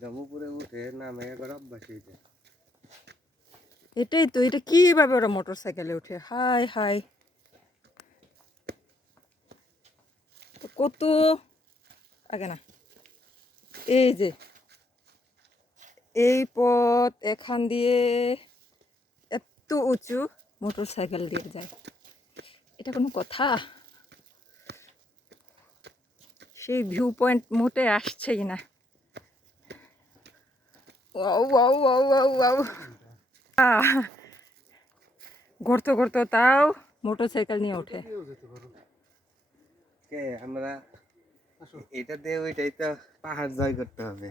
জম্মুপুরে উঠে নামে একবার অভ্যাস এটা। এটাই তো, এটা কিভাবে ওরা মোটর সাইকেলে উঠে? হাই হাই, কত আগে না। এই যে এই পথ এখান দিয়ে এত উঁচু, মোটর সাইকেল দিয়ে যায়, এটা কোনো কথা? সেই ভিউ পয়েন্ট মোটে আসছেই না। Wow wow wow wow wow, ঘুরতে ঘুরতে তাও মোটর সাইকেল নিয়ে ওঠে। কে আমরা এটা দিয়ে ওইটাই তো পাহাড় জয় করতে হবে।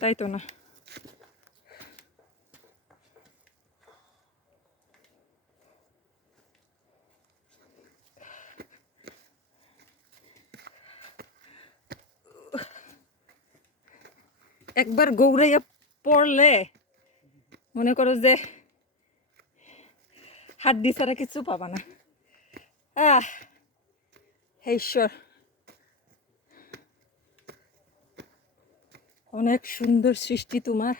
তাই তো না, একবার গৌড়াইয়া পড়লে মনে করো যে হাড্ডি ছাড়া কিছু পাবা না। হে ঈশ্বর, অনেক সুন্দর সৃষ্টি তোমার।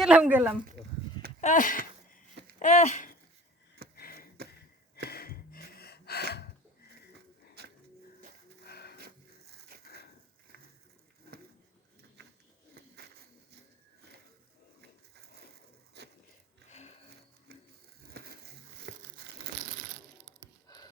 গেলাম গেলাম।